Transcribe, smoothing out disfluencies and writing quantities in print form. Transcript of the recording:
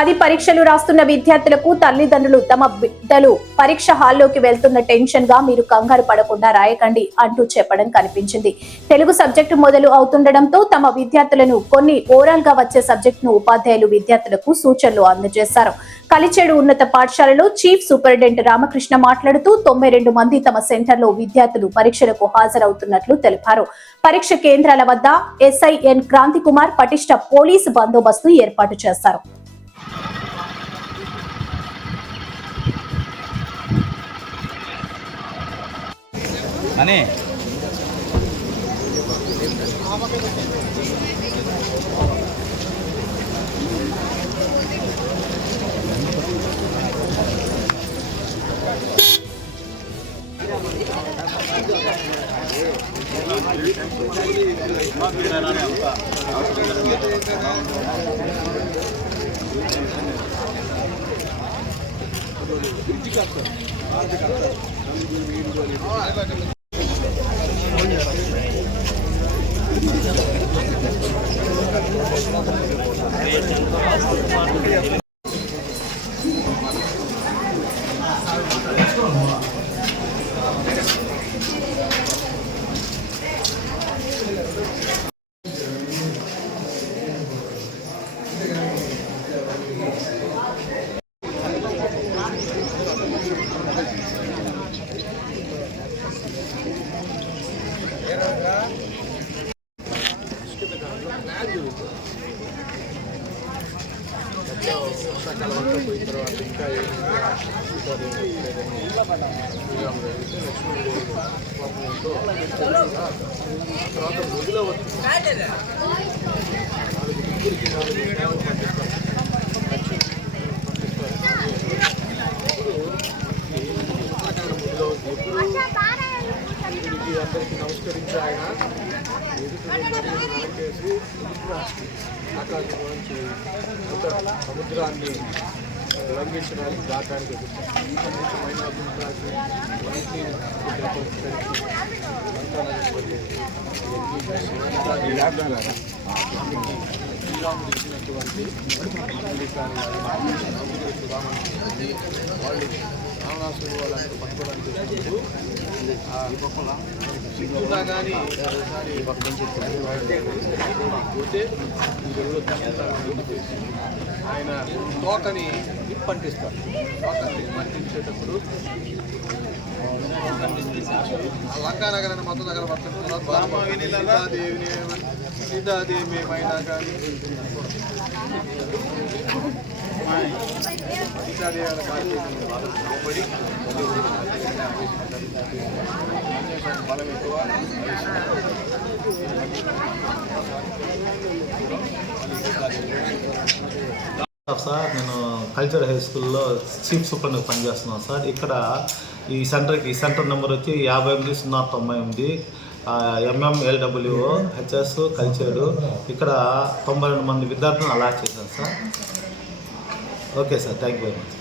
10 పరీక్షలు రాస్తున్న విద్యార్థులకు తల్లిదండ్రులు తమ బిడ్డలు పరీక్ష హాల్లోకి వెళ్తున్న టెన్షన్ గా మీరు కంగారు పడకుండా రాయకండి అంటూ చెప్పడం కనిపించింది. తెలుగు సబ్జెక్టు మొదలు అవుతుండటంతో తమ విద్యార్థులను కొన్ని ఓవరాల్ గా వచ్చే సబ్జెక్టును ఉపాధ్యాయులు విద్యార్థులకు సూచనలు అందజేశారు. కలిచేడు ఉన్నత పాఠశాలలో చీఫ్ సూపరింటెండెంట్ రామకృష్ణ మాట్లాడుతూ 92 మంది తమ సెంటర్లో విద్యార్థులు పరీక్షలకు హాజరవుతున్నట్లు తెలిపారు. పరీక్ష కేంద్రాల వద్ద ఎస్ఐఎన్ క్రాంతి కుమార్ పటిష్ట పోలీసు బందోబస్తు ఏర్పాటు చేశారు. పోయిన తర్వాత ఇంకా తర్వాత మొదలు అందరికీ నమస్కరించి ఆయన చేసి ఆకాశం నుంచి సముద్రాన్ని లంఘించడానికి దాటానికి శ్రీరాముడు ఇచ్చినటువంటి వాళ్ళు రావణాసుడు వాళ్ళందరూ పట్టుకోవడానికి సిగ్గుగా కానీ పోతే ఆయన తోకని నిప్పంటిస్తారు. తోకని నిప్పంటించేటప్పుడు లంకానగరాన్ని మొత్తం నగర సీతాదేవి ఏమైనా కానీ సీతాదేవి కాల్పడి బలం ఎక్కువ. సార్ నేను కల్చరల్ హై స్కూల్లో చీఫ్ సూపరింటెండెంట్ పనిచేస్తున్నాను సార్. ఇక్కడ ఈ సెంటర్ నెంబర్ వచ్చి 58-098 MMLWO HS కలిచేడు. ఇక్కడ 92 మంది విద్యార్థులను అలాట్ చేశాను sir. Okay sir, thank you very much.